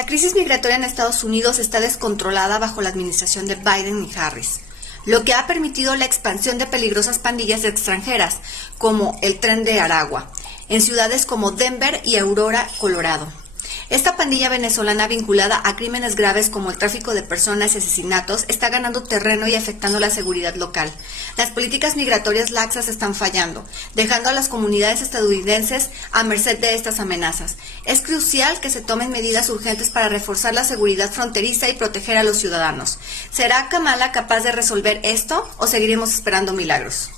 La crisis migratoria en Estados Unidos está descontrolada bajo la administración de Biden y Harris, lo que ha permitido la expansión de peligrosas pandillas extranjeras, como el Tren de Aragua, en ciudades como Denver y Aurora, Colorado. Esta pandilla venezolana vinculada a crímenes graves como el tráfico de personas y asesinatos está ganando terreno y afectando la seguridad local. Las políticas migratorias laxas están fallando, dejando a las comunidades estadounidenses a merced de estas amenazas. Es crucial que se tomen medidas urgentes para reforzar la seguridad fronteriza y proteger a los ciudadanos. ¿Será Kamala capaz de resolver esto o seguiremos esperando milagros?